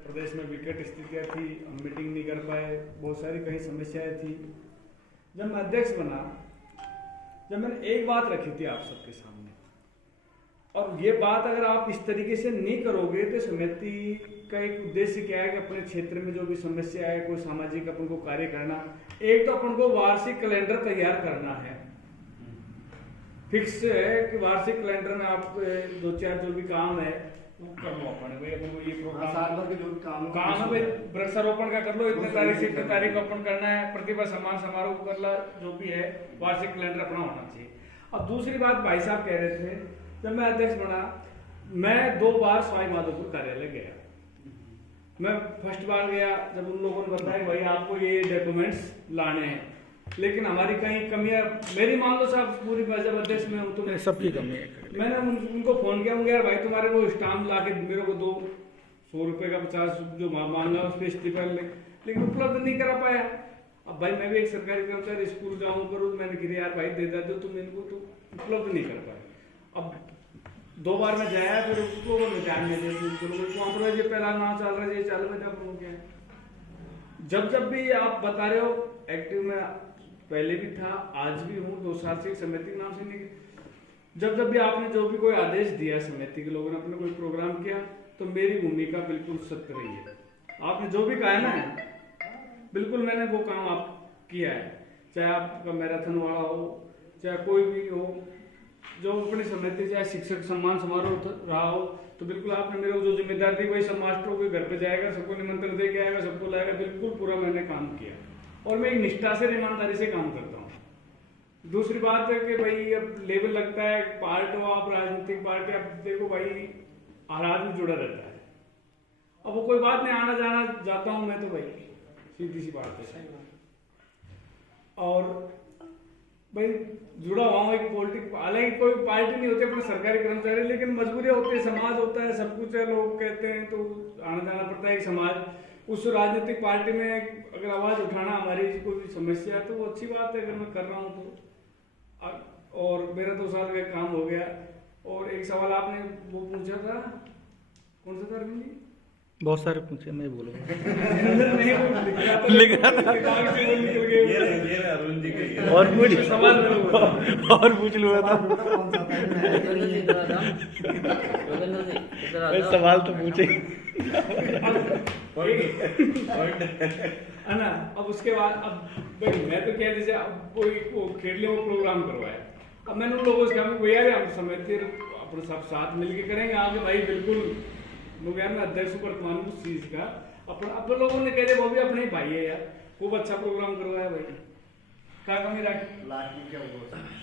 प्रदेश में विकट स्थितियाँ थी, हम मीटिंग नहीं कर पाए, बहुत सारी कई समस्याएं थी। जब मैं अध्यक्ष बना, जब मैंने एक बात रखी थी आप सबके सामने, और ये बात अगर आप इस तरीके से नहीं करोगे तो समिति का एक उद्देश्य क्या है कि अपने क्षेत्र में जो भी समस्या है, कोई सामाजिक अपन को कार्य करना, एक तो अपन को वार्षिक कैलेंडर तैयार करना है। फिक्स है कि वार्षिक कैलेंडर में आप दो चार जो भी काम है वो कर लो। अपन भाई अपन को ये प्रोग्राम साल भर के जो भी काम है भाई, वृक्षारोपण का कर लो, इतने तारीख से इतने तारीख को अपन करना है, प्रतिभा सम्मान समारोह कर ला, जो भी है वार्षिक कैलेंडर अपना होना चाहिए। अब दूसरी बात भाई साहब कह रहे थे, जब मैं अध्यक्ष बना, मैं 2 बार सवाई माधोपुर कार्यालय गया। मैं फर्स्ट बार गया जब उन लोगों ने बताया भाई आपको ये डॉक्यूमेंट्स लाने हैं, लेकिन हमारी कहीं कमियां, मेरी मान लो साहब पूरी जब अध्यक्ष में हूँ तो सबकी कमी है। मैंने उनको फोन किया, यार भाई तुम्हारे वो स्टाम्प ला के मेरे को 200 रुपये का 50 जो मांगा उस पर इस्तीफा, लेकिन उपलब्ध नहीं करा पाया। अब भाई मैं भी एक सरकारी कर्मचारी, स्कूल जाऊँ करूँ, मैंने कहा यार भाई दे दो तुम इनको, तो उपलब्ध नहीं कर पाए। अब 2 बार मैं जाया, फिर उसको ध्यान नहीं दे, पहला ना चल रहा है, चालू में जब भी आप बता रहे हो एक्टिव में पहले भी था, आज भी हूँ, 2 साल से समिति के नाम से नहीं। जब भी आपने जो भी कोई आदेश दिया, समिति के लोगों ने अपने कोई प्रोग्राम किया, तो मेरी भूमिका बिल्कुल सत्य रही है। आपने जो भी कहा ना, बिल्कुल मैंने वो काम आप किया है, चाहे आपका मैराथन वाला हो, चाहे कोई भी हो, जो अपनी समिति, चाहे शिक्षक सम्मान समारोह रहा हो, तो बिल्कुल आपने मेरे को जो जिम्मेदारी दी, वही सब मास्टरों के घर पे जाएगा, सबको निमंत्रण दे के आएगा, सबको लाएगा, बिल्कुल पूरा मैंने काम किया और मैं निष्ठा से, ईमानदारी से काम करता हूँ। दूसरी बात है कि भाई अब लेवल लगता है, पार्ट हो आप, राजनीतिक पार्टी, अब देखो भाई हर आदमी जुड़ा रहता है। अब वो कोई बात नहीं, आना जाना जाता हूँ मैं तो भाई, सीधी सी बात है। और भाई जुड़ा हुआ हूँ एक पॉलिटिक, हालांकि कोई पार्टी नहीं होती, अपने सरकारी कर्मचारी, लेकिन मजबूरियाँ होती है, समाज होता है, सब कुछ है, लोग कहते हैं तो आना जाना पड़ता है। एक समाज उस राजनीतिक पार्टी में अगर आवाज उठाना हमारी कोई समस्या है तो वो अच्छी बात है, अगर मैं कर रहा हूँ तो। और मेरा 2 साल का काम हो गया। और एक सवाल आपने वो पूछा था, कौन सा था अरविंद जी? बहुत सारे पूछे, मैं बोलूँगा और पूछ सवाल और पूछ लूँगा था। सवाल तो पूछे है ना। अब उसके बाद अब भाई मैं तो क्या, जैसे अब वो खेल वो प्रोग्राम करवाया, अब मैंने उन लोगों से कहा भैया यार हम समझते अपने सब साथ मिलके करेंगे आगे भाई, बिल्कुल लोग यार मैं अध्यक्ष वर्तमान उस चीज का अपने लोगों ने कह दिया वो भी अपने ही भाई है यार, खूब अच्छा प्रोग्राम करवाया भाई, क्या कमी रखी?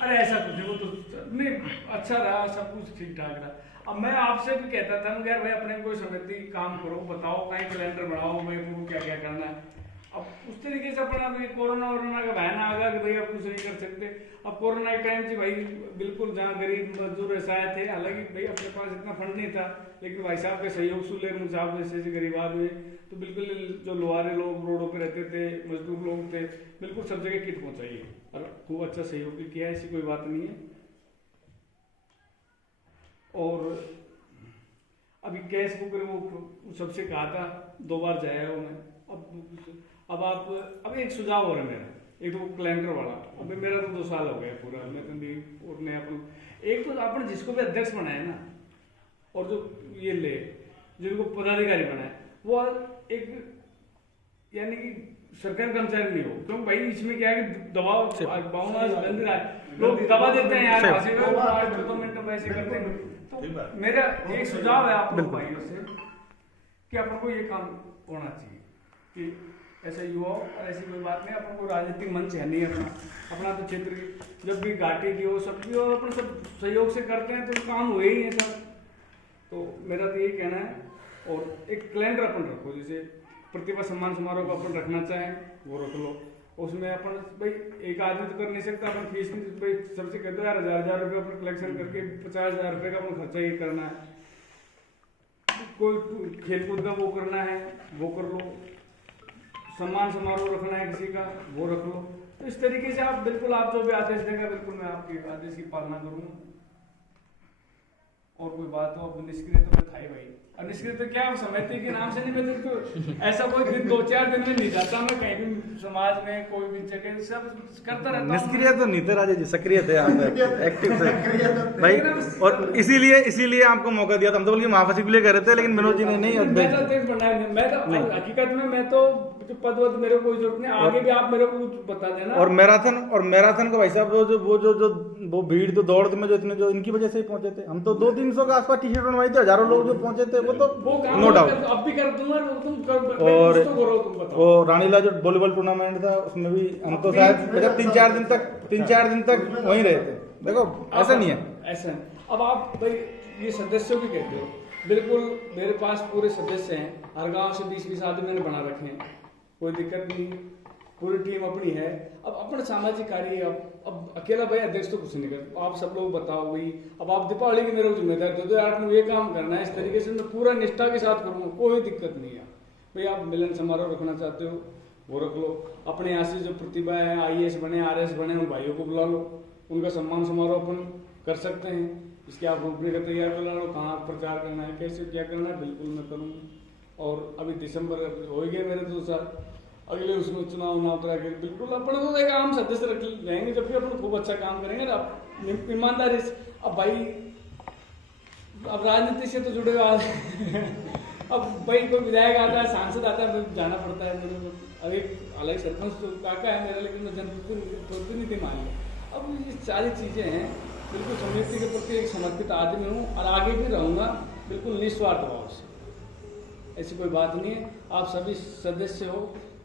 अरे ऐसा कुछ वो तो नहीं, अच्छा रहा, सब कुछ ठीक ठाक रहा। अब मैं आपसे भी कहता था यार भाई अपने कोई समिति काम करो, बताओ कहीं कैलेंडर बनाओ भाई, वो क्या क्या करना है। अब उस तरीके से अपना भाई कोरोना का बहाना आ गया कि भाई आप कुछ नहीं कर सकते। अब कोरोना के टाइम से भाई बिल्कुल जहाँ गरीब मजदूर ऐसा आए थे, हालांकि भाई अपने पास इतना फंड नहीं था, लेकिन भाई साहब के सहयोग से साहब जैसे गरीब आदमी, तो बिल्कुल जो लोहारे लोग रोडों पे रहते थे, मजदूर लोग थे, बिल्कुल सब जगह किट पहुंचाई और खूब अच्छा सहयोग किया, ऐसी कोई बात नहीं है। और अभी कैश बुक वो सबसे कहा था, 2 बार जाया हूँ मैं। अब एक सुझाव हो रहा है मेरा, एक तो कैलेंडर वाला, अब मेरा तो 2 साल हो गया पूरा, मैं तो भी और नया एक तो अपन जिसको भी अध्यक्ष बनाए ना, और जो ये ले जिनको पदाधिकारी बनाए, वो एक यानी कि सरकारी कर्मचारी नहीं हो, क्योंकि भाई इसमें क्या है कि दबाव लोग दबा देते हैं यार, 2 मिनट में ऐसे करते हैं। तो मेरा एक सुझाव है आप लोग भाइयों से कि अपन को ये काम होना चाहिए कि ऐसा युवा और ऐसी कोई बात नहीं, अपन को राजनीतिक मंच है नहीं अपना तो क्षेत्र की जब भी घाटी की हो सब भी, और अपन सब सहयोग से करते हैं तो काम हुए ही है सब। तो मेरा तो यही कहना है। और एक कैलेंडर अपन रखो, जैसे प्रतिभा सम्मान समारोह को अपन रखना चाहें वो रख लो, उसमें अपन भाई एक आदमी तो कर नहीं सकता, अपन फीस नहीं भाई सबसे कहते यार 1000 रुपये अपन कलेक्शन करके 50,000 रुपये का अपन खर्चा ही करना है, कोई खेलकूद का वो करना है वो कर लो, सम्मान समारोह रखना है किसी का वो रख लो। तो इस तरीके से आप बिल्कुल आप जो भी आदेश देगा बिल्कुल मैं आपके आदेश की पालना करूँगा। और कोई बात हो निष्क्रिय तो मैं था ही भाई। निष्क्रिय क्या समिति के नाम से नहीं, मैं तो ऐसा कोई दिन 2-4 दिन में नहीं जाता, मैं कहीं भी समाज में कोई भी जगह सब करता रहता हूँ। निष्क्रिय तो नहीं थे राजा जी, सक्रिय थे आप, एक्टिव थे भाई। और इसीलिए आपको मौका दिया था। हम तो बल्कि महाफसी के लिए कह रहे थे, लेकिन मनोज जी ने नहीं। मैं तो अध्यक्ष बनना है, मैं तो हकीकत में मैं तो पद वद मेरे को कोई जरूरत नहीं, आगे भी आप मेरे को बता देना। और मैराथन का भाई साहब वो भीड़ तो दौड़ में जो इनकी वजह से ही पहुंचे थे। हम तो 200-300 के आसपास टी शर्ट बनवाई थी, हजारों लोग जो पहुंचे थे वो तो नो डाउट। अब भी कर दूंगा, तुम कर, और तुम बताओ। वो रानीला जो वॉलीबॉल टूर्नामेंट था उसमें भी हम तो शायद 3-4 दिन तक वहीं रहे थे। देखो ऐसा नहीं है, ऐसा है। अब आप भाई ये सदस्यों की कहते हो, बिल्कुल मेरे पास पूरे सदस्य हैं, हर गांव से 20-20 आदमी मैंने बना रखे हैं, कोई दिक्कत नहीं, पूरी टीम अपनी है। अब अपने सामाजिक कार्य अब अकेला भाई अध्यक्ष तो कुछ नहीं कर, आप सब लोग बताओ भाई। अब आप दीपावली की मेरे को जिम्मेदारी दे दो यार, ये काम करना है, इस तरीके से मैं पूरा निष्ठा के साथ करूँगा, कोई दिक्कत नहीं है भाई। आप मिलन समारोह रखना चाहते हो वो रख लो, अपने यहाँ से जो प्रतिभा है IAS बने RS बने उन भाइयों को बुला लो, उनका सम्मान समारोह अपन कर सकते हैं। इसके आप रूपरेखा तैयार कर लो, कहाँ प्रचार करना है, कैसे क्या करना है, बिल्कुल मैं करूँगा। और अभी दिसंबर हो ही गए मेरे 2 साल, अगले उसमें चुनाव करा के बिल्कुल अपन तो एक आम सदस्य रख लेंगे, जब भी अपन खूब अच्छा काम करेंगे ना ईमानदारी से। अब भाई अब राजनीति से तो जुड़े हुआ अब भाई कोई विधायक आता है, सांसद आता है, जाना पड़ता है मेरे को। अब एक अलग सरपंच तो काका है मेरा, लेकिन मैं जनप्रतिनिधि मान लिया। अब ये सारी चीज़ें हैं, बिल्कुल समिति के प्रति एक समर्पित आदमी हूँ और आगे भी रहूँगा बिल्कुल निस्वार्थ भाव से, ऐसी कोई बात नहीं है। आप सभी सदस्य हो,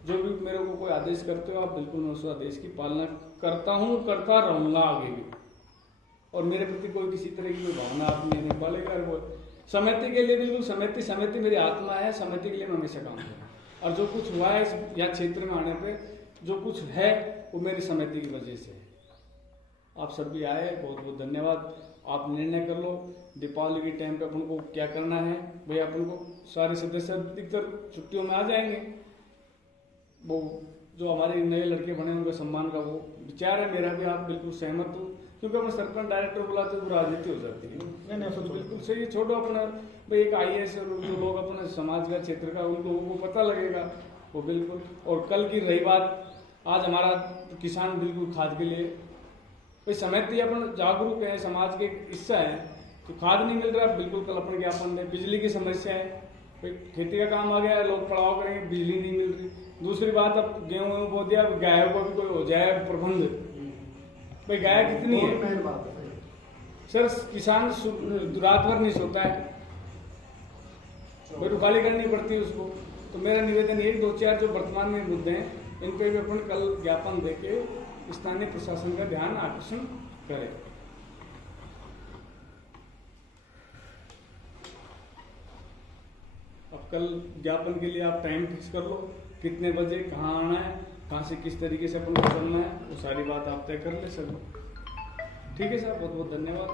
जो भी मेरे को कोई आदेश करते हो आप, बिल्कुल मैं उस आदेश की पालना करता हूँ, करता रहूँगा आगे भी। और मेरे प्रति कोई किसी तरह की कोई भावना आप नहीं पालेगा। वो समिति के लिए बिल्कुल समिति मेरी आत्मा है, समिति के लिए मैं हमेशा काम करूँ। और जो कुछ हुआ है या क्षेत्र में आने पे जो कुछ है वो मेरी समिति की वजह से है। आप सब भी आए, बहुत बहुत धन्यवाद। आप निर्णय कर लो दीपावली के टाइम पे अपन को क्या करना है भाई। अपन को सारे सदस्य अधिकतर छुट्टियों में आ जाएंगे। वो जो हमारे नए लड़के बने उनके सम्मान का वो विचार है मेरा भी, आप बिल्कुल सहमत हो, क्योंकि अपने सरपंच डायरेक्टर बुलाते तो राजनीति हो जाती है। नहीं बिल्कुल सही, छोड़ो अपना भाई। एक IAS जो लोग अपने समाज का क्षेत्र का, उन लोगों को पता लगेगा वो बिल्कुल। और कल की रही बात, आज हमारा किसान बिल्कुल खाद के लिए भाई समिति अपन जागरूक है, समाज के हिस्सा है, तो खाद नहीं मिल रहा बिल्कुल कल अपन ज्ञापन दें। बिजली की समस्या है भाई, खेती का काम आ गया है, लोग पड़ाव करेंगे, बिजली नहीं मिल रही। दूसरी बात, अब गेहूँ बो दिया, गायों को भी कोई हो जाए प्रबंध भाई। गाय कितनी है सर, किसान रात भर नहीं सोता है भाई, रुकाली करनी पड़ती है उसको। तो मेरा निवेदन ये 2-4 जो वर्तमान में मुद्दे हैं इन पे भी अपन कल ज्ञापन देके स्थानीय प्रशासन का ध्यान आकर्षण करें। अब कल ज्ञापन के लिए आप टाइम फिक्स कर लो, कितने बजे कहाँ आना है, कहाँ से किस तरीके से अपन को चलना है, वो सारी बात आप तय कर ले सर। ठीक है सर, बहुत बहुत धन्यवाद।